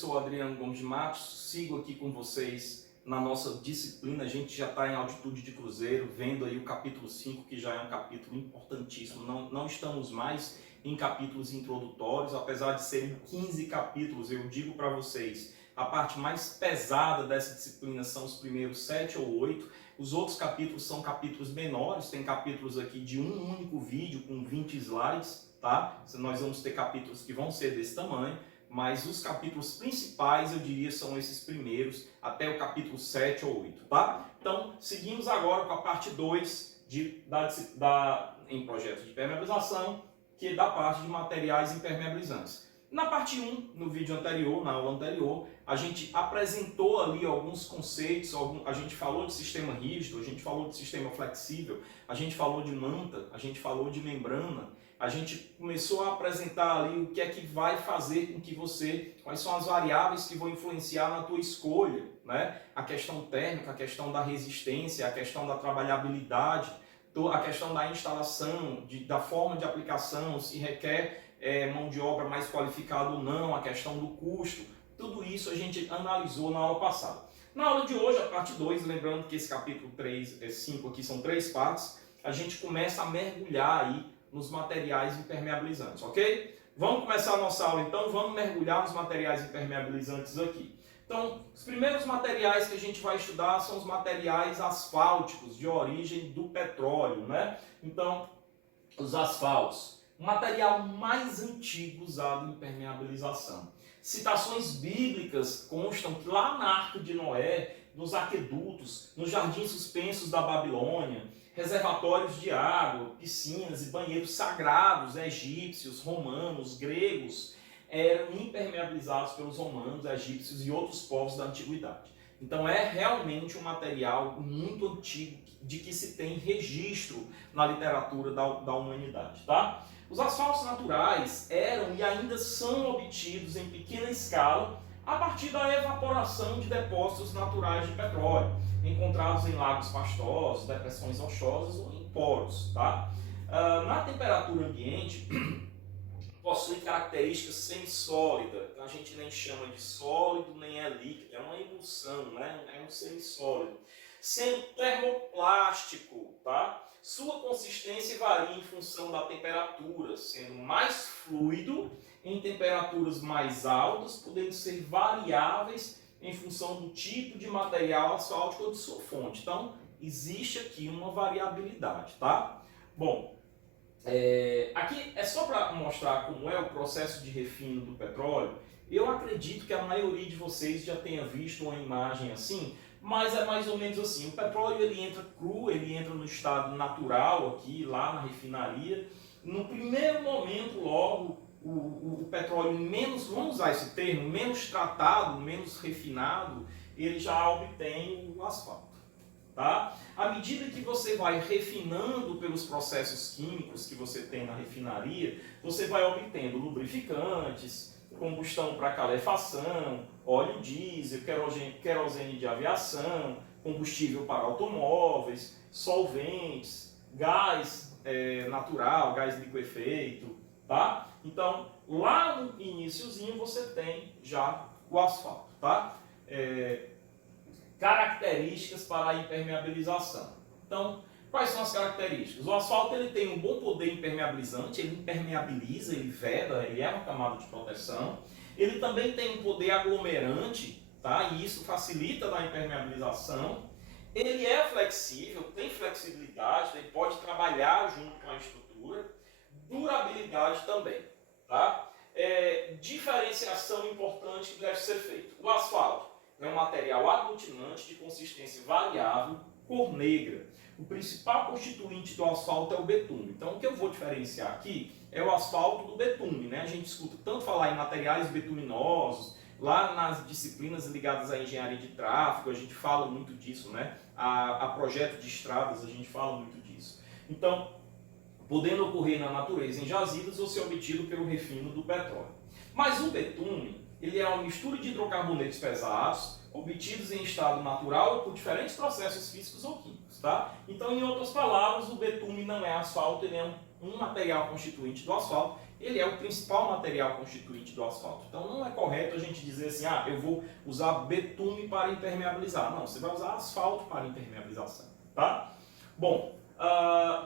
sou Adriano Gomes de Matos, sigo aqui com vocês na nossa disciplina. A gente já está em altitude de cruzeiro, vendo aí o capítulo 5, que já é um capítulo importantíssimo. Não estamos mais em capítulos introdutórios, apesar de serem 15 capítulos, eu digo para vocês, a parte mais pesada dessa disciplina são os primeiros 7 ou 8, os outros capítulos são capítulos menores, tem capítulos aqui de um único vídeo com 20 slides, tá? Nós vamos ter capítulos que vão ser desse tamanho, mas os capítulos principais, eu diria, são esses primeiros, até o capítulo 7 ou 8, tá? Então, seguimos agora com a parte 2 em projeto de impermeabilização, que é da parte de materiais impermeabilizantes. Na parte 1, no vídeo anterior, na aula anterior, a gente apresentou ali alguns conceitos, a gente falou de sistema rígido, a gente falou de sistema flexível, a gente falou de manta, a gente falou de membrana, a gente começou a apresentar ali o que é que vai fazer com que você, quais são as variáveis que vão influenciar na tua escolha, né? A questão térmica, a questão da resistência, a questão da trabalhabilidade, a questão da instalação, da forma de aplicação, se requer mão de obra mais qualificada ou não, a questão do custo, tudo isso a gente analisou na aula passada. Na aula de hoje, a parte 2, lembrando que esse capítulo 5 aqui são 3 partes, a gente começa a mergulhar aí nos materiais impermeabilizantes, ok? Vamos começar a nossa aula então, vamos mergulhar nos materiais impermeabilizantes aqui. Então, os primeiros materiais que a gente vai estudar são os materiais asfálticos de origem do petróleo, né? Então, os asfaltos. O material mais antigo usado em impermeabilização. Citações bíblicas constam que lá na Arca de Noé, nos aquedutos, nos jardins suspensos da Babilônia, reservatórios de água, piscinas e banheiros sagrados egípcios, romanos, gregos, eram impermeabilizados pelos romanos, egípcios e outros povos da antiguidade. Então é realmente um material muito antigo de que se tem registro na literatura da humanidade, tá? Os asfaltos naturais eram e ainda são obtidos em pequena escala a partir da evaporação de depósitos naturais de petróleo, encontrados em lagos pastosos, depressões rochosas ou em poros, tá? Na temperatura ambiente, possui características semissólidas, a gente nem chama de sólido nem é líquido, é uma emulsão, né? É um semissólido. Sendo termoplástico, tá? Sua consistência varia em função da temperatura, sendo mais fluido em temperaturas mais altas, podendo ser variáveis em função do tipo de material asfáltico ou de sua fonte. Então, existe aqui uma variabilidade, tá? Bom, aqui é só para mostrar como é o processo de refino do petróleo. Eu acredito que a maioria de vocês já tenha visto uma imagem assim, mas é mais ou menos assim. O petróleo ele entra cru, ele entra no estado natural aqui, lá na refinaria. No primeiro momento, logo, o petróleo menos, vamos usar esse termo, menos tratado, menos refinado, ele já obtém o asfalto. Tá? À medida que você vai refinando pelos processos químicos que você tem na refinaria, você vai obtendo lubrificantes, combustão para calefação, óleo diesel, querosene de aviação, combustível para automóveis, solventes, gás natural, gás liquefeito, tá? Então, lá no iniciozinho você tem já o asfalto, tá? Características para a impermeabilização. Então, quais são as características? O asfalto ele tem um bom poder impermeabilizante, ele impermeabiliza, ele veda, ele é uma camada de proteção. Ele também tem um poder aglomerante, tá? E isso facilita na impermeabilização. Ele é flexível, tem flexibilidade, ele pode trabalhar junto com a estrutura. Durabilidade também, tá? Diferenciação importante que deve ser feita. O asfalto é um material aglutinante de consistência variável, cor negra. O principal constituinte do asfalto é o betume. Então, o que eu vou diferenciar aqui é o asfalto do betume, né? A gente escuta tanto falar em materiais betuminosos, lá nas disciplinas ligadas à engenharia de tráfego, a gente fala muito disso, né? A projeto de estradas, a gente fala muito disso. Então, podendo ocorrer na natureza em jazidas ou ser obtido pelo refino do petróleo. Mas o betume, ele é uma mistura de hidrocarbonetos pesados, obtidos em estado natural por diferentes processos físicos ou químicos, tá? Então, em outras palavras, o betume não é asfalto, ele é um material constituinte do asfalto ele é o principal material constituinte do asfalto. Então não é correto a gente dizer assim, eu vou usar betume para impermeabilizar. Não, você vai usar asfalto para impermeabilização, tá? Bom,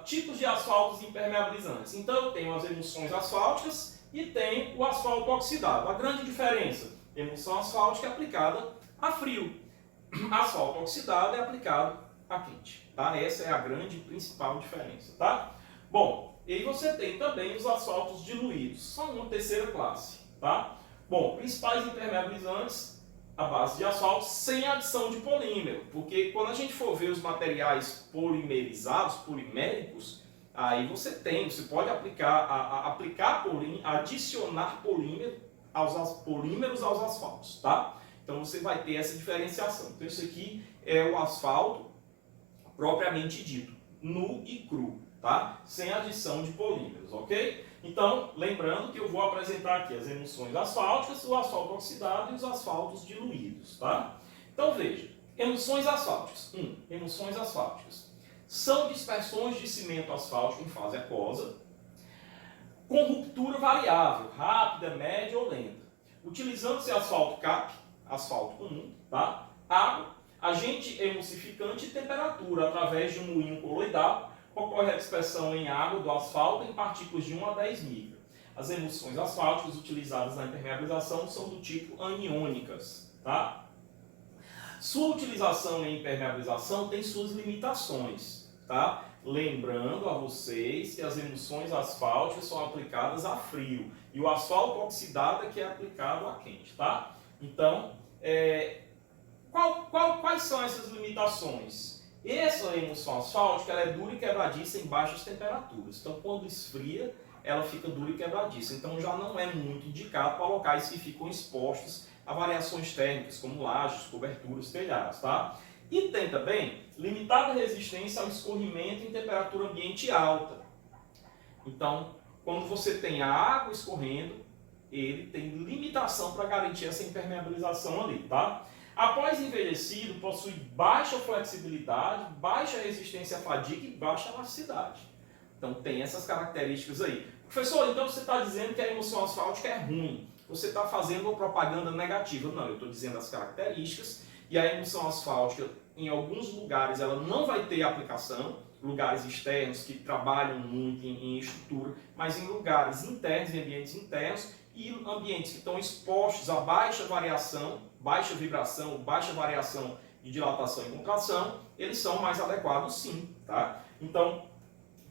tipos de asfaltos impermeabilizantes. Então eu tenho as emulsões asfálticas e tenho o asfalto oxidado. A grande diferença, emulsão asfáltica é aplicada a frio, asfalto oxidado é aplicado a quente, tá? Essa é a grande principal diferença, tá? Bom, e aí você tem também os asfaltos diluídos, são uma terceira classe, tá? Bom, principais impermeabilizantes à base de asfalto sem adição de polímero, porque quando a gente for ver os materiais polimerizados, poliméricos, aí você pode adicionar polímeros aos asfaltos, tá? Então você vai ter essa diferenciação. Então isso aqui é o asfalto propriamente dito, nu e cru, tá? Sem adição de polímeros, ok? Então, lembrando que eu vou apresentar aqui as emulsões asfálticas, o asfalto oxidado e os asfaltos diluídos, tá? Então veja, emulsões asfálticas. Emulsões asfálticas. São dispersões de cimento asfáltico em fase aquosa, com ruptura variável, rápida, média ou lenta. Utilizando-se asfalto CAP, asfalto comum, tá? Água, agente emulsificante e temperatura através de um moinho coloidal. Ocorre a dispersão em água do asfalto em partículas de 1 a 10 micra. As emulsões asfálticas utilizadas na impermeabilização são do tipo aniônicas, tá? Sua utilização em impermeabilização tem suas limitações, tá? Lembrando a vocês que as emulsões asfálticas são aplicadas a frio e o asfalto oxidado é que é aplicado a quente, tá? Então, quais são essas limitações? Essa emulsão asfáltica ela é dura e quebradiça em baixas temperaturas. Então, quando esfria, ela fica dura e quebradiça. Então, já não é muito indicado para locais que ficam expostos a variações térmicas, como lajes, coberturas, telhados, tá? E tem também limitada resistência ao escorrimento em temperatura ambiente alta. Então, quando você tem a água escorrendo, ele tem limitação para garantir essa impermeabilização ali, tá? Após envelhecido, possui baixa flexibilidade, baixa resistência à fadiga e baixa elasticidade. Então tem essas características aí. Professor, então você está dizendo que a emulsão asfáltica é ruim. Você está fazendo uma propaganda negativa. Não, eu estou dizendo as características. E a emulsão asfáltica, em alguns lugares, ela não vai ter aplicação. Lugares externos que trabalham muito em estrutura, mas em lugares internos, em ambientes internos, e ambientes que estão expostos a baixa variação, baixa vibração, baixa variação de dilatação e contração, eles são mais adequados sim, tá? Então,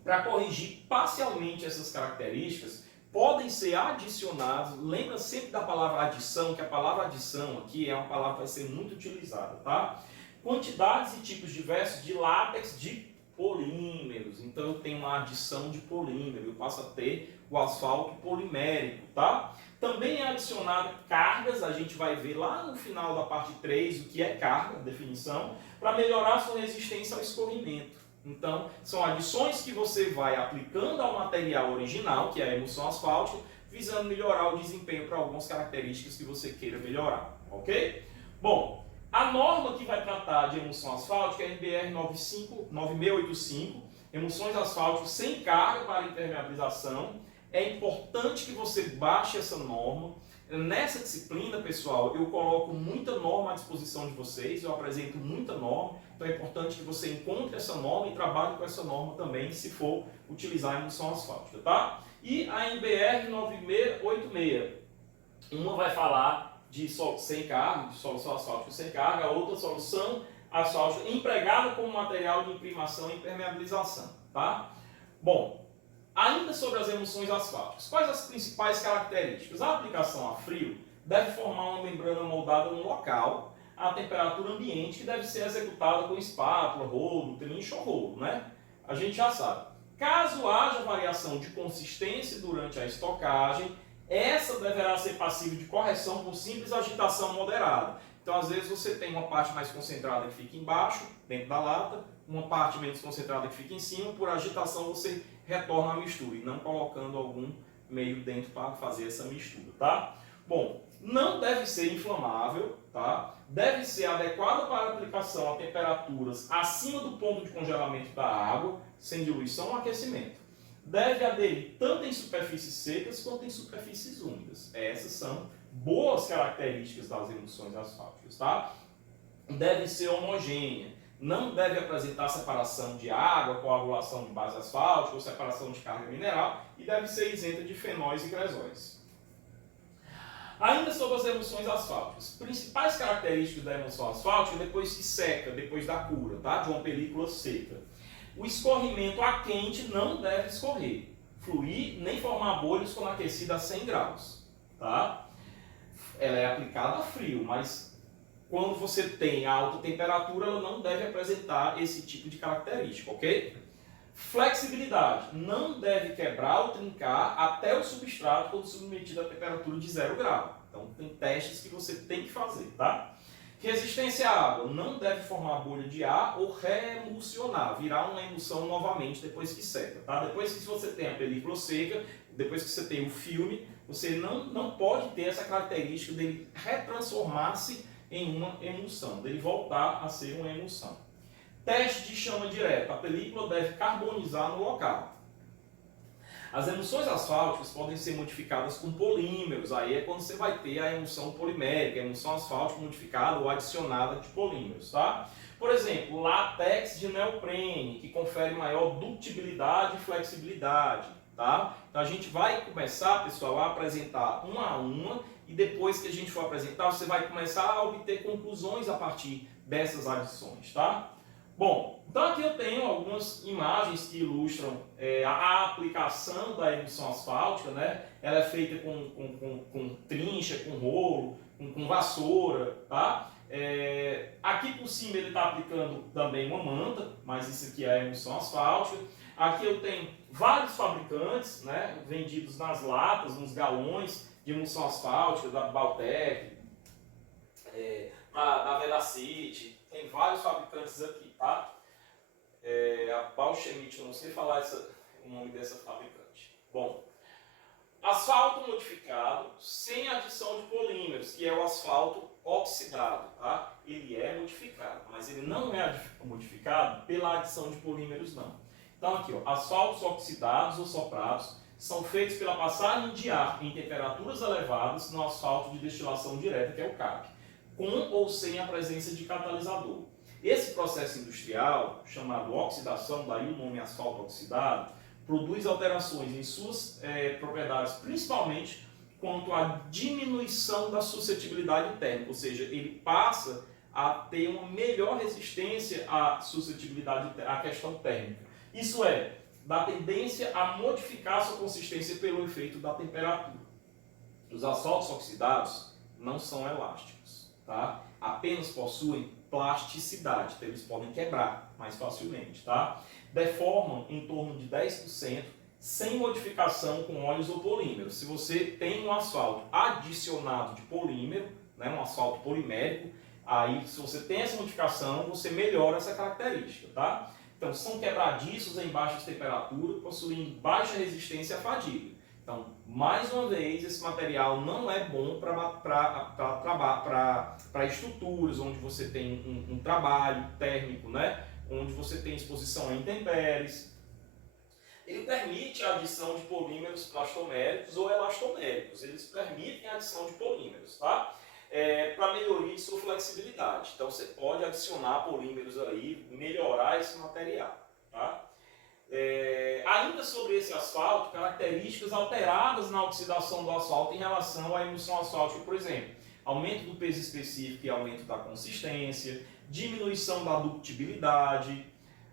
para corrigir parcialmente essas características, podem ser adicionados, lembra sempre da palavra adição, que a palavra adição aqui é uma palavra que vai ser muito utilizada, tá? Quantidades e tipos diversos de látex de polímeros, então eu tenho uma adição de polímero, eu passo a ter o asfalto polimérico, tá? Também é adicionado cargas, a gente vai ver lá no final da parte 3 o que é carga, definição, para melhorar a sua resistência ao escorrimento. Então, são adições que você vai aplicando ao material original, que é a emulsão asfáltica, visando melhorar o desempenho para algumas características que você queira melhorar, ok? Bom, a norma que vai tratar de emulsão asfáltica é a NBR 9685, emulsões asfálticas sem carga para impermeabilização. É importante que você baixe essa norma. Nessa disciplina, pessoal, eu coloco muita norma à disposição de vocês, eu apresento muita norma, então é importante que você encontre essa norma e trabalhe com essa norma também, se for utilizar a emulsão asfáltica, tá? E a NBR 9686, uma vai falar de sem carga, de solução asfáltica sem carga, a outra solução asfáltica empregada como material de imprimação e impermeabilização, tá? Bom, ainda sobre as emulsões asfálticas, quais as principais características? A aplicação a frio deve formar uma membrana moldada no local, a temperatura ambiente, que deve ser executada com espátula, rolo, trincho ou rolo, né? A gente já sabe. Caso haja variação de consistência durante a estocagem, essa deverá ser passível de correção por simples agitação moderada. Então, às vezes, você tem uma parte mais concentrada que fica embaixo, dentro da lata, uma parte menos concentrada que fica em cima, por agitação você retorna a mistura e não colocando algum meio dentro para fazer essa mistura, tá? Bom, não deve ser inflamável, tá? Deve ser adequado para aplicação a temperaturas acima do ponto de congelamento da água, sem diluição ou aquecimento. deve aderir tanto em superfícies secas quanto em superfícies úmidas. Essas são boas características das emulsões asfálticas, tá? Deve ser homogênea, não deve apresentar separação de água, coagulação de base asfáltica ou separação de carga mineral e deve ser isenta de fenóis e grésões. Ainda sobre as emulsões asfálticas, principais características da emulsão asfáltica depois que seca, depois da cura, tá? De uma película seca. O escorrimento a quente não deve escorrer, fluir nem formar bolhas quando aquecida a 100 graus, tá? Ela é aplicada a frio, mas quando você tem alta temperatura, ela não deve apresentar esse tipo de característica, ok? Flexibilidade. Não deve quebrar ou trincar até o substrato quando submetido a temperatura de 0 grau. Então, tem testes que você tem que fazer, tá? Resistência à água. Não deve formar bolha de ar ou reemulsionar, virar uma emulsão novamente depois que seca, tá? Depois que você tem a película seca, depois que você tem o filme, você não pode ter essa característica dele retransformar-se em uma emulsão, dele voltar a ser uma emulsão. Teste de chama direta. A película deve carbonizar no local. As emulsões asfálticas podem ser modificadas com polímeros. Aí é quando você vai ter a emulsão polimérica, a emulsão asfáltica modificada ou adicionada de polímeros, tá? Por exemplo, látex de neoprene, que confere maior ductibilidade e flexibilidade, tá? Então a gente vai começar, pessoal, a apresentar uma a uma e depois que a gente for apresentar, você vai começar a obter conclusões a partir dessas adições, tá? Bom, então aqui eu tenho algumas imagens que ilustram a aplicação da emulsão asfáltica, né? Ela é feita com trincha, com rolo, com vassoura, tá? Aqui por cima ele está aplicando também uma manta, mas isso aqui é a emulsão asfáltica. Aqui eu tenho vários fabricantes, né? Vendidos nas latas, nos galões de emulsão asfáltica, da Baltec, da Velacity. Tem vários fabricantes aqui, tá? A Bauschemit, eu não sei falar o nome dessa fabricante. Bom, asfalto modificado sem adição de polímeros, que é o asfalto oxidado, tá? Ele é modificado, mas ele não é modificado pela adição de polímeros, não. Então aqui, ó, asfaltos oxidados ou soprados são feitos pela passagem de ar em temperaturas elevadas no asfalto de destilação direta, que é o CAP, com ou sem a presença de catalisador. Esse processo industrial, chamado oxidação, daí o nome asfalto oxidado, produz alterações em suas propriedades, principalmente quanto à diminuição da suscetibilidade térmica, ou seja, ele passa a ter uma melhor resistência à suscetibilidade, à questão térmica. Isso é, da tendência a modificar sua consistência pelo efeito da temperatura. Os asfaltos oxidados não são elásticos, tá? Apenas possuem plasticidade, então eles podem quebrar mais facilmente, tá? Deformam em torno de 10% sem modificação com óleos ou polímeros. Se você tem um asfalto adicionado de polímero, né, um asfalto polimérico, aí se você tem essa modificação, você melhora essa característica, tá? Então são quebradiços em baixas temperaturas, possuem baixa resistência à fadiga. Então, mais uma vez, esse material não é bom para estruturas onde você tem um trabalho térmico, né? Onde você tem exposição a intempéries. Ele permite a adição de polímeros plastoméricos ou elastoméricos. Eles permitem a adição de polímeros, tá? Para melhoria de sua flexibilidade. Então, você pode adicionar polímeros aí, melhorar esse material, tá? Ainda sobre esse asfalto, características alteradas na oxidação do asfalto em relação à emulsão asfáltica, por exemplo, aumento do peso específico e aumento da consistência, diminuição da ductibilidade,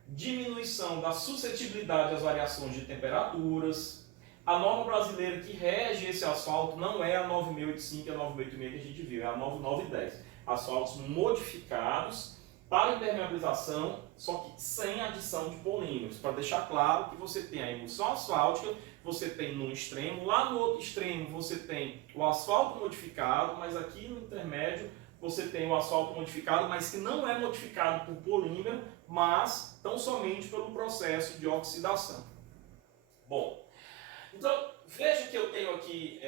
diminuição da suscetibilidade às variações de temperaturas. A norma brasileira que rege esse asfalto não é a 9685 e a 9686 que a gente viu, é a 9910. Asfaltos modificados para impermeabilização, só que sem adição de polímeros, para deixar claro que você tem a emulsão asfáltica, você tem num extremo, lá no outro extremo você tem o asfalto modificado, mas aqui no intermédio você tem o asfalto modificado, mas que não é modificado por polímero, mas tão somente pelo processo de oxidação. Bom, então veja que eu tenho aqui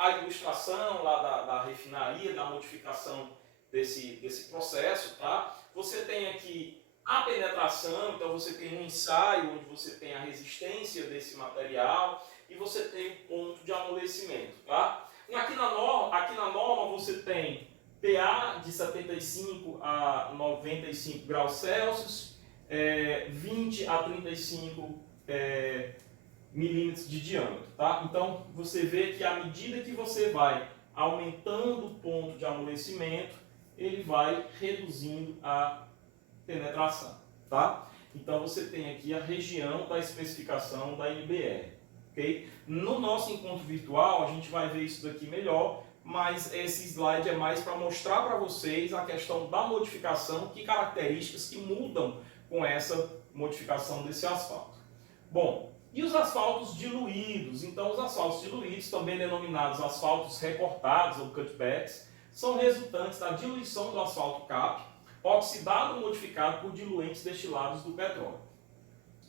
a ilustração lá da refinaria, da modificação desse processo, tá? Você tem aqui a penetração, então você tem um ensaio onde você tem a resistência desse material e você tem o ponto de amolecimento, tá? Aqui na norma você tem pH de 75 a 95 graus Celsius, 20 a 35 milímetros de diâmetro, tá? Então você vê que à medida que você vai aumentando o ponto de amolecimento, ele vai reduzindo a penetração, tá? Então você tem aqui a região da especificação da NBR, ok? No nosso encontro virtual a gente vai ver isso daqui melhor, mas esse slide é mais para mostrar para vocês a questão da modificação, que características que mudam com essa modificação desse asfalto. Bom, e os asfaltos diluídos? Então os asfaltos diluídos, também denominados asfaltos recortados ou cutbacks, são resultantes da diluição do asfalto CAP, oxidado ou modificado por diluentes destilados do petróleo.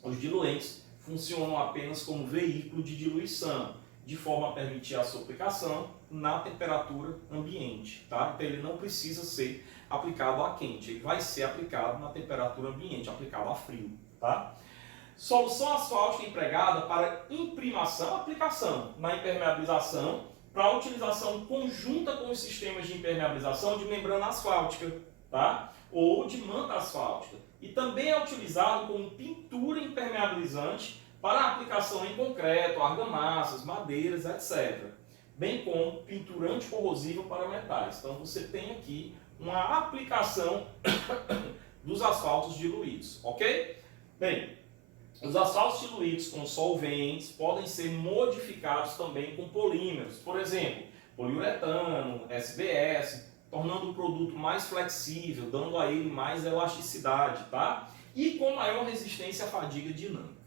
Os diluentes funcionam apenas como veículo de diluição, de forma a permitir a sua aplicação na temperatura ambiente, tá? Então ele não precisa ser aplicado a quente, ele vai ser aplicado na temperatura ambiente, aplicado a frio, tá? Solução asfáltica empregada para imprimação, aplicação na impermeabilização, para utilização conjunta com os sistemas de impermeabilização de membrana asfáltica, tá? Ou de manta asfáltica. E também é utilizado como pintura impermeabilizante para aplicação em concreto, argamassas, madeiras, etc. Bem como pintura anticorrosiva para metais. Então você tem aqui uma aplicação dos asfaltos diluídos, ok? Bem, os asfaltos diluídos com solventes podem ser modificados também com polímeros, por exemplo, poliuretano, SBS, tornando o produto mais flexível, dando a ele mais elasticidade, tá? E com maior resistência à fadiga dinâmica,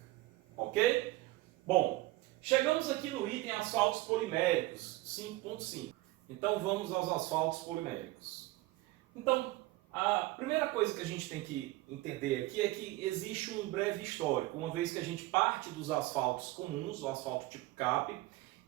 ok? Bom, chegamos aqui no item asfaltos poliméricos, 5.5. Então vamos aos asfaltos poliméricos. Então, a primeira coisa que a gente tem que entender aqui é que existe um breve histórico, uma vez que a gente parte dos asfaltos comuns, o asfalto tipo CAP,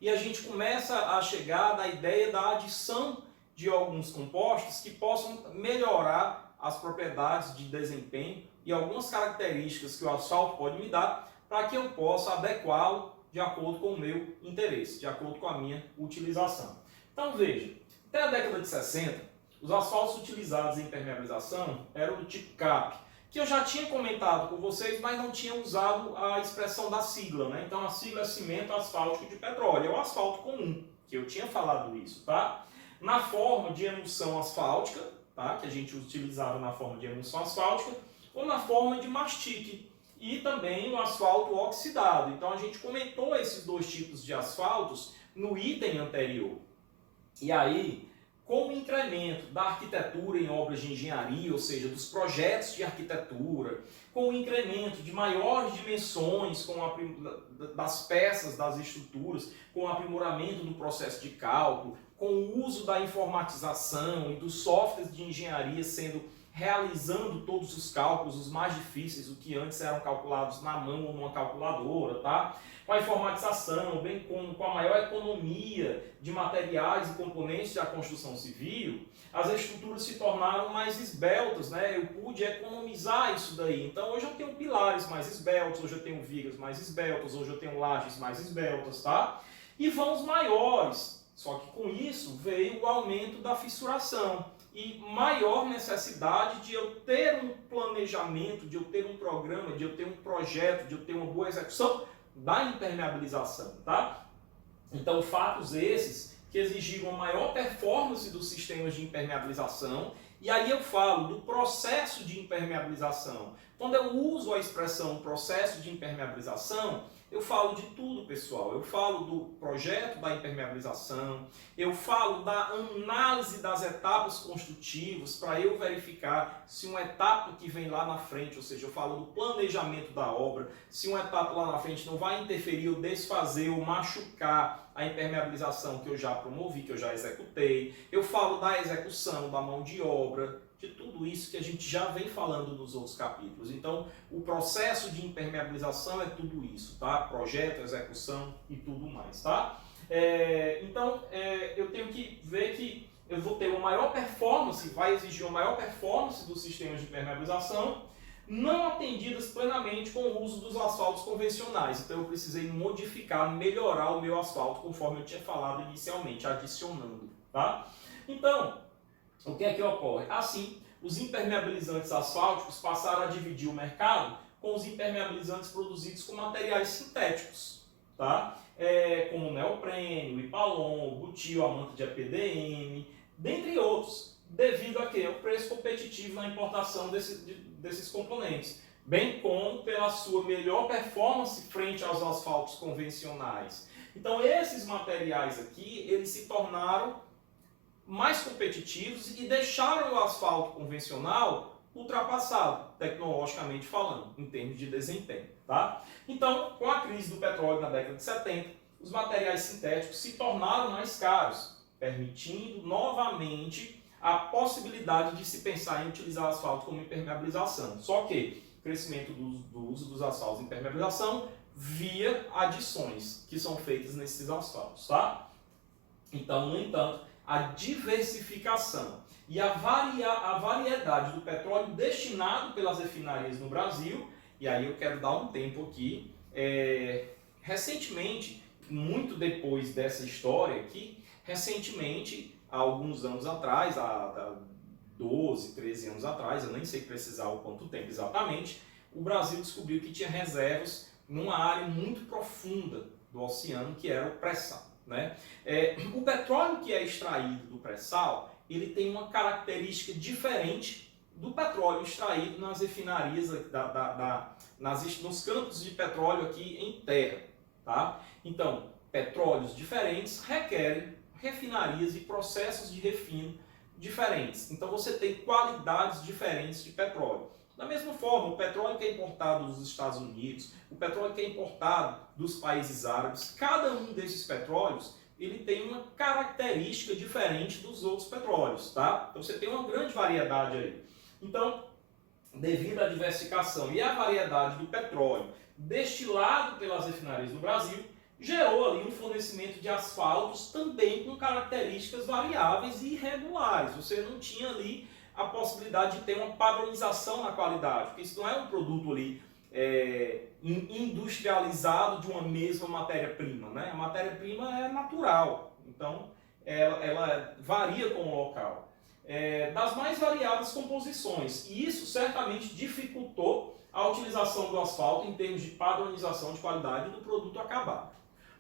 e a gente começa a chegar na ideia da adição de alguns compostos que possam melhorar as propriedades de desempenho e algumas características que o asfalto pode me dar para que eu possa adequá-lo de acordo com o meu interesse, de acordo com a minha utilização. Então veja, até a década de 60, os asfaltos utilizados em impermeabilização eram do tipo CAP, que eu já tinha comentado com vocês, mas não tinha usado a expressão da sigla, né? Então a sigla é cimento asfáltico de petróleo, é o asfalto comum, que eu tinha falado isso, tá? Na forma de emulsão asfáltica, tá? Que a gente utilizava na forma de emulsão asfáltica, ou na forma de mastique, e também o asfalto oxidado. Então a gente comentou esses dois tipos de asfaltos no item anterior. E aí, com o incremento da arquitetura em obras de engenharia, ou seja, dos projetos de arquitetura, com o incremento de maiores dimensões das peças, das estruturas, com o aprimoramento do processo de cálculo, com o uso da informatização e dos softwares de engenharia realizando todos os cálculos, os mais difíceis, o que antes eram calculados na mão ou numa calculadora, tá? Com a informatização, bem como com a maior economia de materiais e componentes da construção civil, as estruturas se tornaram mais esbeltas, né? Eu pude economizar isso daí. Então hoje eu tenho pilares mais esbeltos, hoje eu tenho vigas mais esbeltas, hoje eu tenho lajes mais esbeltas, tá? E vãos maiores. Só que com isso veio o aumento da fissuração e maior necessidade de eu ter um planejamento, de eu ter um programa, de eu ter um projeto, de eu ter uma boa execução da impermeabilização, tá? Então, fatos esses que exigiram uma maior performance dos sistemas de impermeabilização, e aí eu falo do processo de impermeabilização. Quando eu uso a expressão processo de impermeabilização, eu falo de tudo, pessoal. Eu falo do projeto da impermeabilização, eu falo da análise das etapas construtivas para eu verificar se uma etapa que vem lá na frente, ou seja, eu falo do planejamento da obra, se uma etapa lá na frente não vai interferir ou desfazer ou machucar a impermeabilização que eu já promovi, que eu já executei. Eu falo da execução, da mão de obra, de tudo isso que a gente já vem falando nos outros capítulos. Então, o processo de impermeabilização é tudo isso, tá? Projeto, execução e tudo mais, tá? Eu tenho que ver que eu vou ter uma maior performance, vai exigir uma maior performance dos sistemas de impermeabilização, não atendidas plenamente com o uso dos asfaltos convencionais. Então eu precisei modificar, melhorar o meu asfalto, conforme eu tinha falado inicialmente, adicionando, tá? Então, o que é que ocorre? Assim, os impermeabilizantes asfálticos passaram a dividir o mercado com os impermeabilizantes produzidos com materiais sintéticos, tá? Como neoprene, Ipalon, butil, a manta de EPDM, dentre outros, devido a quê? O preço competitivo na importação desses componentes, bem como pela sua melhor performance frente aos asfaltos convencionais. Então esses materiais aqui, eles se tornaram mais competitivos e deixaram o asfalto convencional ultrapassado, tecnologicamente falando, em termos de desempenho. Tá? Então, com a crise do petróleo na década de 70, os materiais sintéticos se tornaram mais caros, permitindo novamente a possibilidade de se pensar em utilizar asfalto como impermeabilização. Só que o crescimento do uso dos asfaltos em impermeabilização via adições que são feitas nesses asfaltos. Tá? Então, no entanto, a diversificação e a variedade do petróleo destinado pelas refinarias no Brasil, e aí eu quero dar um tempo aqui, recentemente, muito depois dessa história aqui, recentemente, há alguns anos atrás, há 12, 13 anos atrás, eu nem sei precisar o quanto tempo exatamente, o Brasil descobriu que tinha reservas numa área muito profunda do oceano, que era o pré-sal. Né? O petróleo que é extraído do pré-sal, ele tem uma característica diferente do petróleo extraído nas refinarias, nos campos de petróleo aqui em terra. Tá? Então, petróleos diferentes requerem refinarias e processos de refino diferentes. Então você tem qualidades diferentes de petróleo. Da mesma forma, o petróleo que é importado dos Estados Unidos, o petróleo que é importado dos países árabes, cada um desses petróleos, ele tem uma característica diferente dos outros petróleos, tá? Então você tem uma grande variedade aí. Então, devido à diversificação e à variedade do petróleo destilado pelas refinarias do Brasil, gerou ali um fornecimento de asfaltos também com características variáveis e irregulares. Você não tinha ali a possibilidade de ter uma padronização na qualidade, porque isso não é um produto ali industrializado de uma mesma matéria-prima, né? A matéria-prima é natural, então ela varia com o local. Das mais variadas composições, e isso certamente dificultou a utilização do asfalto em termos de padronização de qualidade do produto acabado.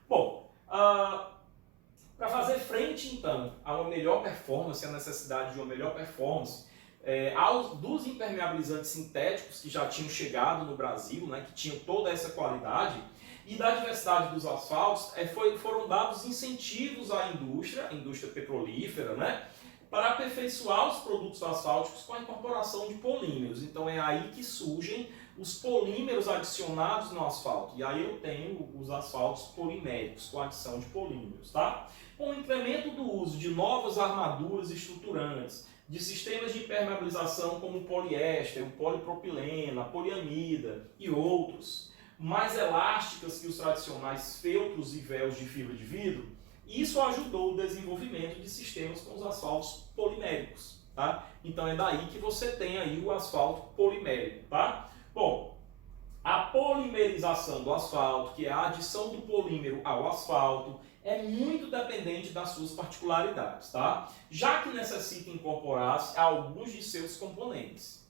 Bom, para fazer frente, então, a uma melhor performance, a necessidade de uma melhor performance, dos impermeabilizantes sintéticos que já tinham chegado no Brasil, né, que tinham toda essa qualidade, e da diversidade dos asfaltos, foram dados incentivos à indústria petrolífera, né, para aperfeiçoar os produtos asfálticos com a incorporação de polímeros. Então é aí que surgem os polímeros adicionados no asfalto. E aí eu tenho os asfaltos poliméricos, com adição de polímeros, tá? Com o incremento do uso de novas armaduras estruturantes, de sistemas de impermeabilização como o poliéster, o polipropileno, a poliamida e outros, mais elásticas que os tradicionais feltros e véus de fibra de vidro, isso ajudou o desenvolvimento de sistemas com os asfaltos poliméricos, tá? Então é daí que você tem aí o asfalto polimérico, tá? Bom, a polimerização do asfalto, que é a adição do polímero ao asfalto, é muito dependente das suas particularidades, tá? Já que necessita incorporar-se alguns de seus componentes.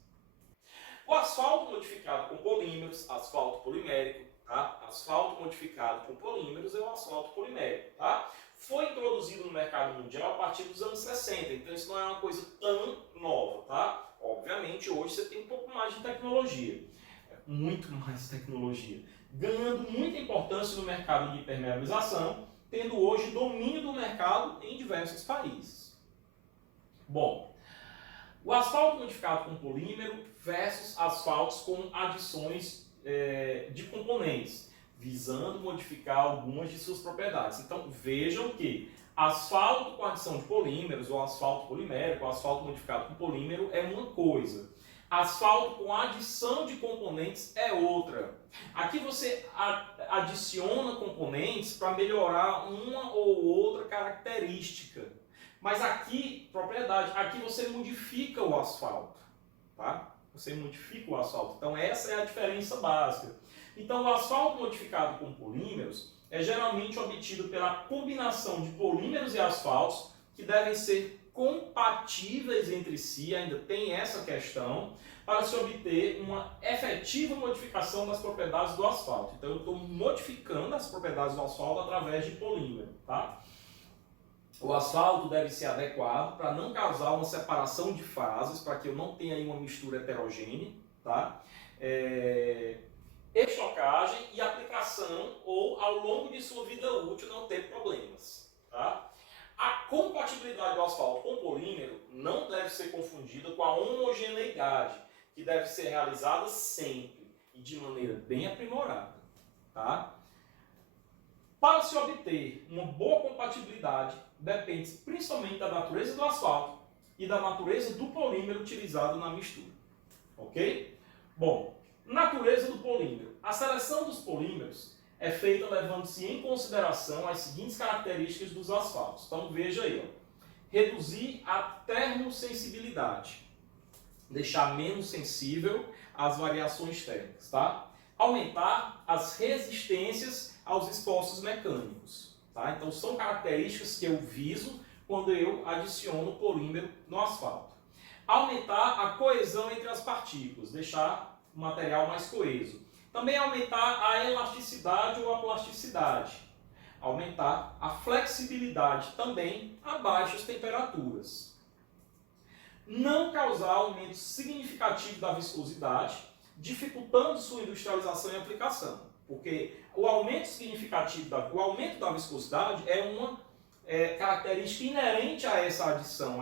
O asfalto modificado com polímeros, asfalto polimérico, tá? Asfalto modificado com polímeros é o asfalto polimérico, tá? Foi introduzido no mercado mundial a partir dos anos 60, então isso não é uma coisa tão nova, tá? Obviamente hoje você tem um pouco mais de tecnologia, muito mais tecnologia, ganhando muita importância no mercado de impermeabilização, tendo hoje domínio do mercado em diversos países. Bom, o asfalto modificado com polímero versus asfaltos com adições de componentes, visando modificar algumas de suas propriedades. Então vejam que asfalto com adição de polímeros, ou asfalto polimérico, ou asfalto modificado com polímero é uma coisa. Asfalto com adição de componentes é outra. Aqui você adiciona componentes para melhorar uma ou outra característica. Mas aqui, propriedade, aqui você modifica o asfalto, tá? você modifica o asfalto. Então essa é a diferença básica. Então o asfalto modificado com polímeros é geralmente obtido pela combinação de polímeros e asfaltos que devem ser compatíveis entre si, ainda tem essa questão, para se obter uma efetiva modificação das propriedades do asfalto. Então eu estou modificando as propriedades do asfalto através de polímero, tá? O asfalto deve ser adequado para não causar uma separação de fases, para que eu não tenha aí uma mistura heterogênea, tá? Estocagem e aplicação ou ao longo de sua vida útil não ter problemas, tá? A compatibilidade do asfalto com polímero não deve ser confundida com a homogeneidade, que deve ser realizada sempre e de maneira bem aprimorada, tá? Para se obter uma boa compatibilidade, depende principalmente da natureza do asfalto e da natureza do polímero utilizado na mistura, ok? Bom, natureza do polímero. A seleção dos polímeros é feita levando-se em consideração as seguintes características dos asfaltos. Então veja aí, ó. Reduzir a termosensibilidade, deixar menos sensível às variações térmicas, tá? Aumentar as resistências aos esforços mecânicos, tá? Então são características que eu viso quando eu adiciono polímero no asfalto. Aumentar a coesão entre as partículas, deixar o material mais coeso. Também aumentar a elasticidade ou a plasticidade. Aumentar a flexibilidade também a baixas temperaturas. Não causar aumento significativo da viscosidade, dificultando sua industrialização e aplicação. Porque o aumento significativo, o aumento da viscosidade é uma característica inerente a essa adição,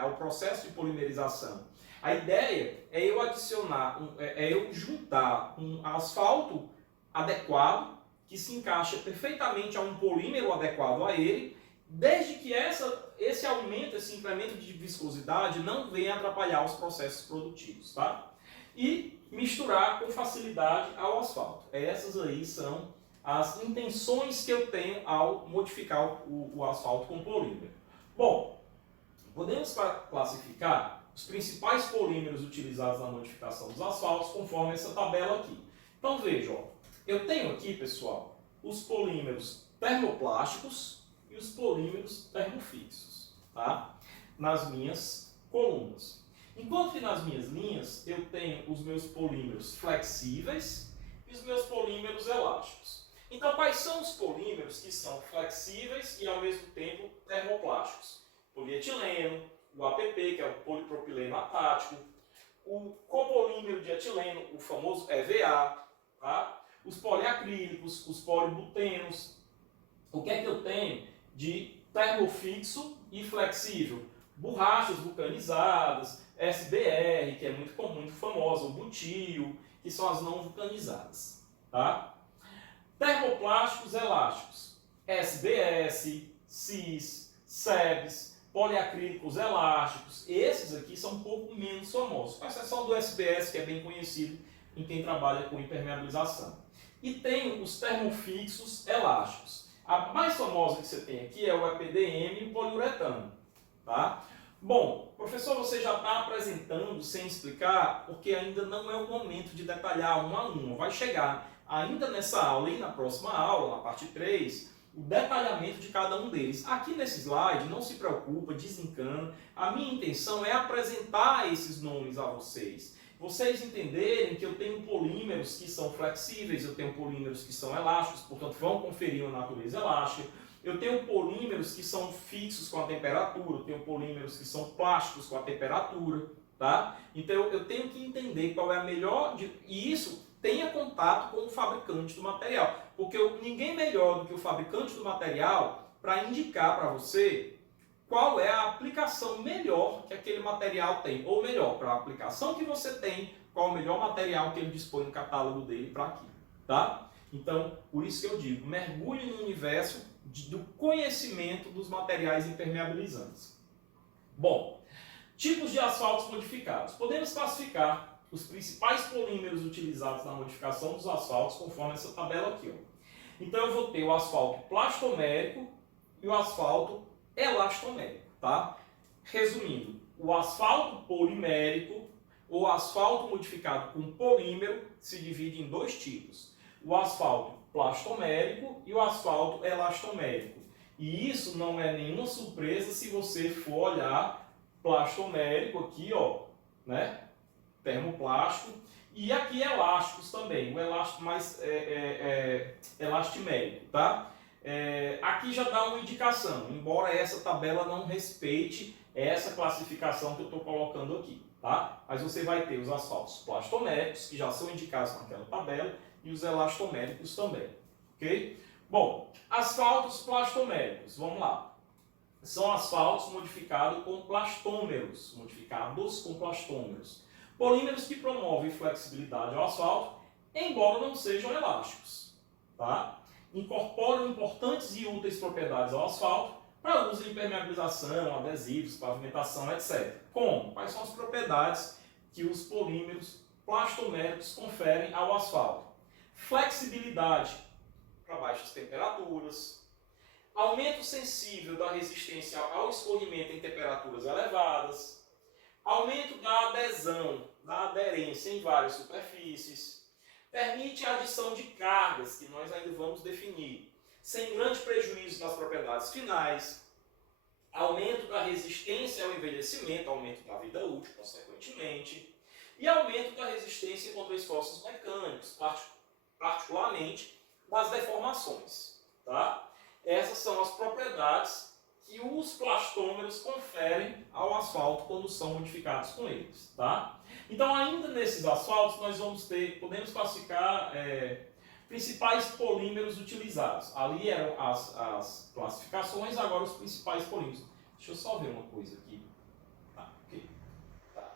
ao processo de polimerização. A ideia é eu adicionar, eu juntar um asfalto adequado, que se encaixa perfeitamente a um polímero adequado a ele, desde que esse aumento, esse incremento de viscosidade não venha atrapalhar os processos produtivos, tá? E misturar com facilidade ao asfalto. Essas aí são as intenções que eu tenho ao modificar o asfalto com polímero. Bom, podemos classificar os principais polímeros utilizados na modificação dos asfaltos conforme essa tabela aqui. Então veja, ó, eu tenho aqui, pessoal, os polímeros termoplásticos e os polímeros termofixos, tá? Nas minhas colunas. Enquanto que nas minhas linhas eu tenho os meus polímeros flexíveis e os meus polímeros elásticos. Então, quais são os polímeros que são flexíveis e ao mesmo tempo termoplásticos? Polietileno, o APP, que é o polipropileno atático, o copolímero de etileno, o famoso EVA, tá? Os poliacrílicos, os polibutenos. O que é que eu tenho de termofixo e flexível? Borrachas vulcanizadas, SBR, que é muito comum, muito famosa, o butil, que são as não vulcanizadas, tá? Termoplásticos elásticos, SBS, CIS, SEBS, poliacrílicos elásticos, esses aqui são um pouco menos famosos, com exceção do SBS, que é bem conhecido em quem trabalha com impermeabilização. E tem os termofixos elásticos. A mais famosa que você tem aqui é o EPDM e o poliuretano, tá? Bom, professor, você já está apresentando sem explicar, porque ainda não é o momento de detalhar um a um, vai chegar ainda nessa aula e na próxima aula, na parte 3, o detalhamento de cada um deles. Aqui nesse slide, não se preocupa, desencana. A minha intenção é apresentar esses nomes a vocês. Vocês entenderem que eu tenho polímeros que são flexíveis, eu tenho polímeros que são elásticos, portanto vão conferir uma natureza elástica. Eu tenho polímeros que são fixos com a temperatura, eu tenho polímeros que são plásticos com a temperatura, tá? Então eu tenho que entender qual é a melhor... E isso tenha contato com o fabricante do material, porque ninguém melhor do que o fabricante do material para indicar para você qual é a aplicação melhor que aquele material tem, ou melhor, para a aplicação que você tem, qual é o melhor material que ele dispõe no catálogo dele para aquilo, tá? Então, por isso que eu digo, mergulhe no universo do conhecimento dos materiais impermeabilizantes. Bom, tipos de asfaltos modificados. Podemos classificar os principais polímeros utilizados na modificação dos asfaltos conforme essa tabela aqui, ó. Então eu vou ter o asfalto plastomérico e o asfalto elastomérico, tá? Resumindo, o asfalto polimérico O asfalto modificado com polímero se divide em dois tipos. O asfalto plastomérico e o asfalto elastomérico. E isso não é nenhuma surpresa se você for olhar plastomérico aqui, ó, né? Termoplástico. E aqui elásticos também, o elástico mais elastimérico, tá? Aqui já dá uma indicação, embora essa tabela não respeite essa classificação que eu estou colocando aqui, tá? Mas você vai ter os asfaltos plastoméricos, que já são indicados naquela tabela, e os elastoméricos também, ok? Bom, asfaltos plastoméricos, vamos lá. São asfaltos modificados com plastômeros, polímeros que promovem flexibilidade ao asfalto, embora não sejam elásticos, tá? Incorporam importantes e úteis propriedades ao asfalto para uso em impermeabilização, adesivos, pavimentação, etc. Como? Quais são as propriedades que os polímeros plastoméricos conferem ao asfalto? Flexibilidade para baixas temperaturas, aumento sensível da resistência ao escorrimento em temperaturas elevadas, aumento da adesão, da aderência em várias superfícies, permite a adição de cargas, que nós ainda vamos definir, sem grande prejuízo nas propriedades finais, aumento da resistência ao envelhecimento, aumento da vida útil, consequentemente, e aumento da resistência contra esforços mecânicos, particularmente das deformações. Tá? Essas são as propriedades que os plastômeros conferem ao asfalto quando são modificados com eles. Tá? Então, ainda nesses asfaltos, nós podemos classificar principais polímeros utilizados. Ali eram as classificações, agora os principais polímeros. Deixa eu só ver uma coisa aqui. Tá, ok. Tá.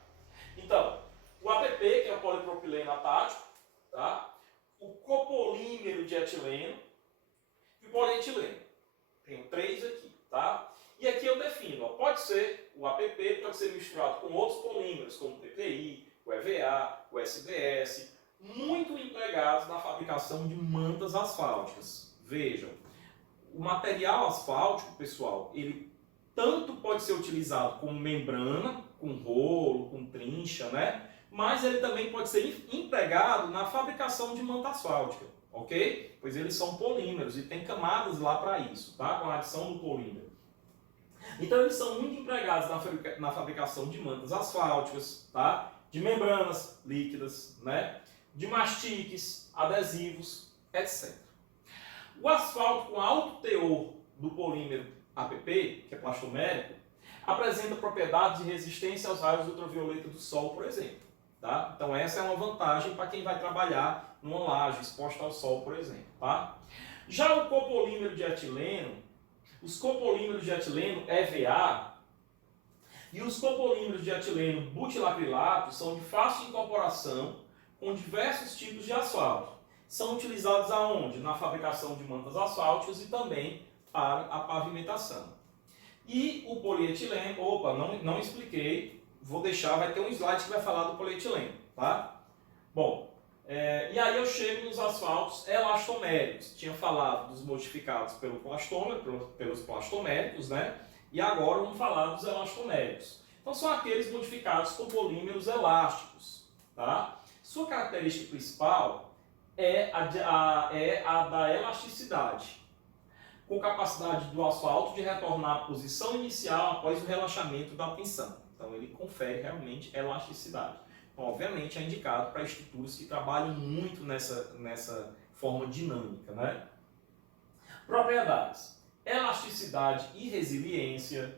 Então, o APP, que é o polipropileno atático, tá? O copolímero de etileno e o polietileno. Tenho três aqui, tá? E aqui eu defino, ó, pode ser, o APP pode ser misturado com outros polímeros, como o TPI, o EVA, o SBS, muito empregados na fabricação de mantas asfálticas. Vejam, o material asfáltico, pessoal, ele tanto pode ser utilizado como membrana, com rolo, com trincha, né? Mas ele também pode ser empregado na fabricação de manta asfáltica, ok? Pois eles são polímeros e tem camadas lá para isso, tá? Com a adição do polímero. Então eles são muito empregados na fabricação de mantas asfálticas, tá? De membranas líquidas, né? De mastiques, adesivos, etc. O asfalto com alto teor do polímero APP, que é plastomérico, apresenta propriedades de resistência aos raios ultravioleta do sol, por exemplo. Tá? Então essa é uma vantagem para quem vai trabalhar numa laje exposta ao sol, por exemplo. Tá? Já o copolímero de etileno, os copolímeros de etileno EVA e os copolímeros de etileno butilacrilato são de fácil incorporação com diversos tipos de asfalto. São utilizados aonde? Na fabricação de mantas asfálticas e também para a pavimentação. E o polietileno, não expliquei, vou deixar, vai ter um slide que vai falar do polietileno, tá? Bom, e aí eu chego nos asfaltos elastoméricos. Tinha falado dos modificados pelos plastoméricos, né? E agora vamos falar dos elastoméricos. Então são aqueles modificados com polímeros elásticos, tá? Sua característica principal é a da elasticidade, com capacidade do asfalto de retornar à posição inicial após o relaxamento da tensão. Então ele confere realmente elasticidade. Então, obviamente é indicado para estruturas que trabalham muito nessa forma dinâmica, né? Propriedades: elasticidade e resiliência,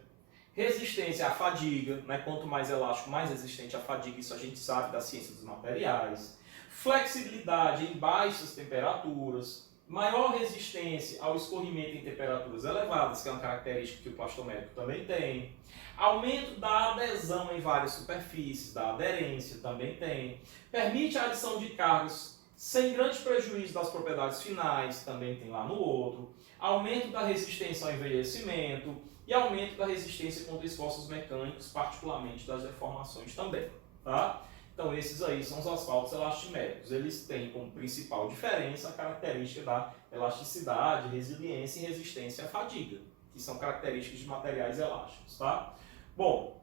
resistência à fadiga, né? Quanto mais elástico, mais resistente à fadiga, isso a gente sabe da ciência dos materiais. Flexibilidade em baixas temperaturas, maior resistência ao escorrimento em temperaturas elevadas, que é uma característica que o plastomérico também tem. Aumento da adesão em várias superfícies, da aderência também tem. Permite a adição de cargas sem grande prejuízo das propriedades finais, também tem lá no outro. Aumento da resistência ao envelhecimento e aumento da resistência contra esforços mecânicos, particularmente das deformações também. Tá? Então esses aí são os asfaltos elastoméricos. Eles têm como principal diferença a característica da elasticidade, resiliência e resistência à fadiga, que são características de materiais elásticos. Tá? Bom,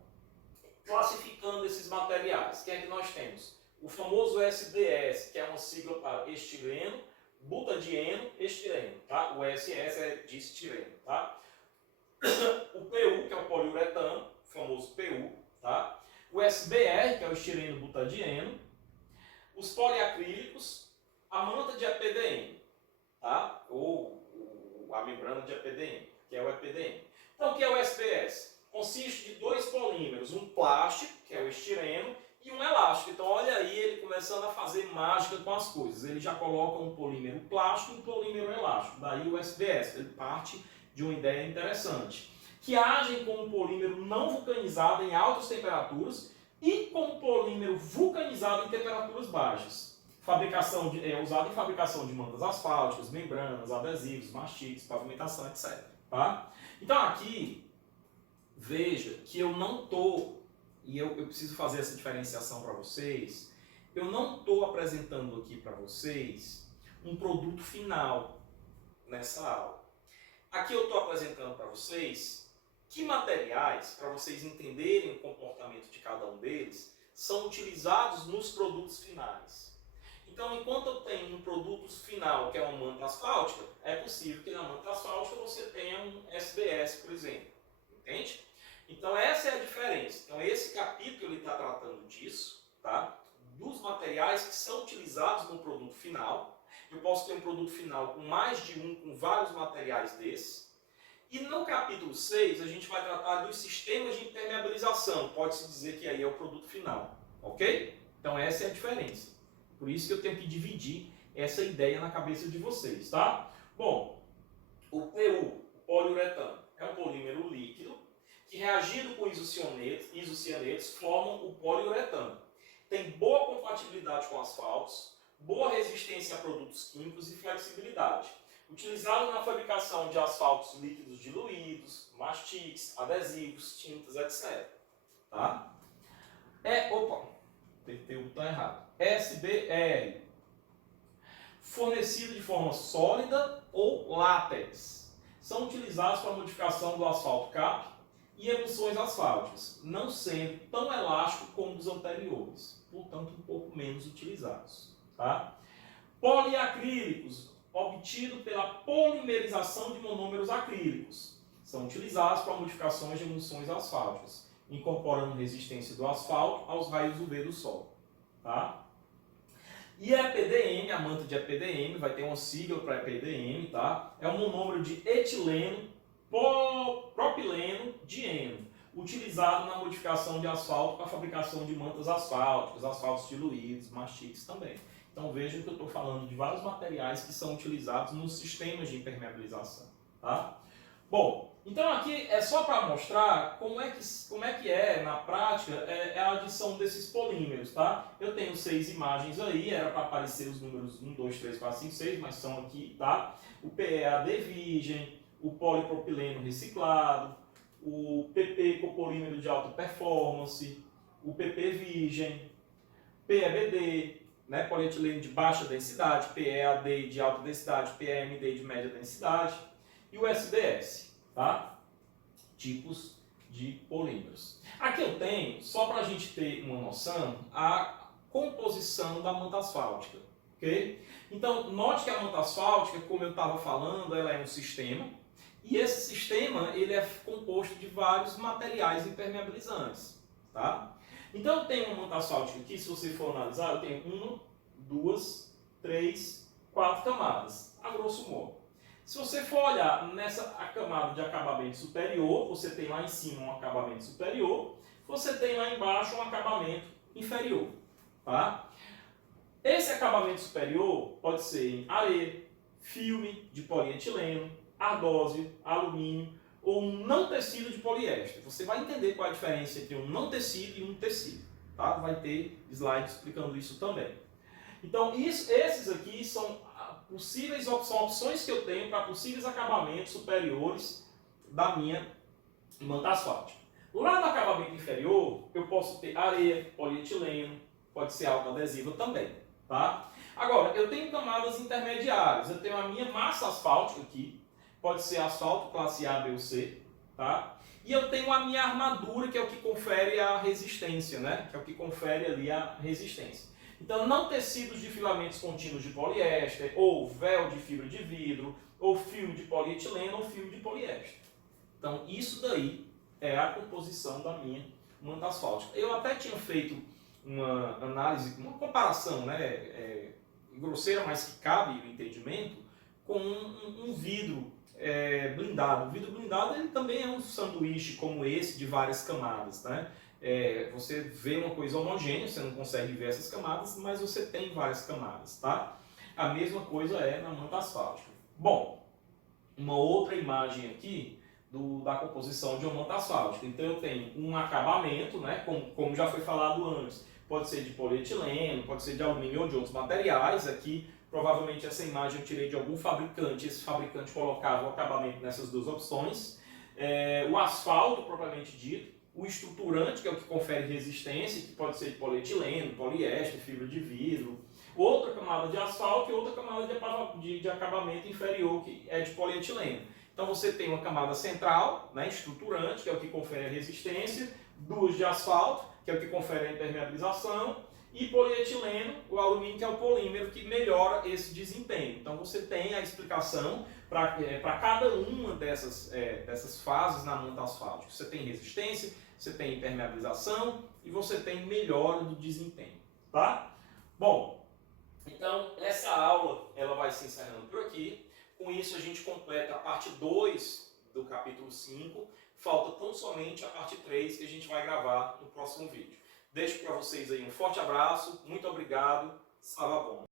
classificando esses materiais, que é que nós temos? O famoso SDS, que é uma sigla para estileno, butadieno, estileno, tá? O SS é de estileno, tá? O PU, que é o poliuretano, o famoso PU, tá? O SBR, que é o estileno butadieno, os poliacrílicos, a manta de EPDM, tá? Ou a membrana de EPDM, que é o EPDM. Então, o que é o SBS? Consiste de dois polímeros, um plástico, que é o estireno, e um elástico. Então, olha aí ele começando a fazer mágica com as coisas. Ele já coloca um polímero plástico e um polímero elástico. Daí o SBS. Ele parte de uma ideia interessante. Que agem com um polímero não vulcanizado em altas temperaturas e com um polímero vulcanizado em temperaturas baixas. É usado em fabricação de mantas asfálticas, membranas, adesivos, mastiques, pavimentação, etc. Tá? Então aqui, veja que eu não estou, e eu preciso fazer essa diferenciação para vocês, eu não estou apresentando aqui para vocês um produto final nessa aula. Aqui eu estou apresentando para vocês que materiais, para vocês entenderem o comportamento de cada um deles, são utilizados nos produtos finais. Então, enquanto eu tenho um produto final, que é uma manta asfáltica, é possível que na manta asfáltica você tenha um SBS, por exemplo. Entende? Então, essa é a diferença. Então, esse capítulo está tratando disso, tá? Dos materiais que são utilizados no produto final. Eu posso ter um produto final com mais de um, com vários materiais desses. E no capítulo 6, a gente vai tratar dos sistemas de impermeabilização. Pode-se dizer que aí é o produto final. Ok? Então, essa é a diferença. Por isso que eu tenho que dividir essa ideia na cabeça de vocês, tá? Bom, o PU, o poliuretano, é um polímero líquido que, reagindo com isocianetos, formam o poliuretano. Tem boa compatibilidade com asfaltos, boa resistência a produtos químicos e flexibilidade. Utilizado na fabricação de asfaltos líquidos diluídos, mastiques, adesivos, tintas, etc. Tá? Apertei o botão errado. SBR. Fornecido de forma sólida ou látex. São utilizados para a modificação do asfalto CAP e emulsões asfálticas, não sendo tão elástico como os anteriores, portanto um pouco menos utilizados. Tá? Poliacrílicos, obtido pela polimerização de monômeros acrílicos. São utilizados para modificações de emulsões asfálticas, incorporando resistência do asfalto aos raios UV do sol. Tá? E a EPDM, a manta de EPDM, vai ter uma sigla para EPDM, tá? É um monômero de etileno, propileno, dieno, utilizado na modificação de asfalto para a fabricação de mantas asfálticas, asfaltos diluídos, mastiques também. Então vejam que eu estou falando de vários materiais que são utilizados nos sistemas de impermeabilização. Tá? Bom, então aqui é só para mostrar como é que é na prática a adição desses polímeros. Tá? Eu tenho 6 imagens aí, era para aparecer os números 1, 2, 3, 4, 5, 6, mas são aqui. Tá? O PEAD virgem, o polipropileno reciclado, o PP copolímero de alta performance, o PP virgem, PEBD, né, polietileno de baixa densidade, PEAD de alta densidade, PEMD de média densidade e o SDS, tá? Tipos de polímeros. Aqui eu tenho, só para a gente ter uma noção, a composição da manta asfáltica, ok? Então, note que a manta asfáltica, como eu estava falando, ela é um sistema e esse sistema ele é composto de vários materiais impermeabilizantes, tá? Então eu tenho uma manta asfáltica aqui, se você for analisar, eu tenho 1, 2, 3, 4 camadas, a grosso modo. Se você for olhar nessa camada de acabamento superior, você tem lá em cima um acabamento superior, você tem lá embaixo um acabamento inferior. Tá? Esse acabamento superior pode ser em areia, filme de polietileno, ardósio, alumínio, ou um não tecido de poliéster. Você vai entender qual é a diferença entre um não tecido e um tecido. Tá? Vai ter slides explicando isso também. Então, esses aqui são opções que eu tenho para possíveis acabamentos superiores da minha manta asfáltica. Lá no acabamento inferior, eu posso ter areia, polietileno, pode ser autoadesiva também. Tá? Agora, eu tenho camadas intermediárias. Eu tenho a minha massa asfáltica aqui, pode ser asfalto classe A, B ou C, tá? E eu tenho a minha armadura, que é o que confere a resistência, né? Que é o que confere ali a resistência. Então, não tecidos de filamentos contínuos de poliéster, ou véu de fibra de vidro, ou fio de polietileno, ou fio de poliéster. Então, isso daí é a composição da minha manta asfáltica. Eu até tinha feito uma análise, uma comparação, né, grosseira, mas que cabe o entendimento, com um vidro blindado. O vidro blindado ele também é um sanduíche como esse, de várias camadas, né? Você vê uma coisa homogênea, você não consegue ver essas camadas, mas você tem várias camadas, tá? A mesma coisa é na manta asfáltica. Bom, uma outra imagem aqui da composição de uma manta asfáltica. Então eu tenho um acabamento, né, como já foi falado antes, pode ser de polietileno, pode ser de alumínio ou de outros materiais. Aqui, provavelmente essa imagem eu tirei de algum fabricante, esse fabricante colocava o acabamento nessas duas opções. O asfalto, propriamente dito, o estruturante, que é o que confere resistência, que pode ser de polietileno, poliéster, fibra de vidro, outra camada de asfalto e outra camada de acabamento inferior, que é de polietileno. Então você tem uma camada central, né, estruturante, que é o que confere a resistência, duas de asfalto, que é o que confere a impermeabilização, e polietileno, o alumínio, que é o polímero, que melhora esse desempenho. Então você tem a explicação para cada uma dessas fases na manta asfáltica. Você tem resistência, você tem impermeabilização e você tem melhora do desempenho, tá? Bom, então essa aula ela vai se encerrando por aqui. Com isso a gente completa a parte 2 do capítulo 5. Falta tão somente a parte 3 que a gente vai gravar no próximo vídeo. Deixo para vocês aí um forte abraço, muito obrigado, Salve bom.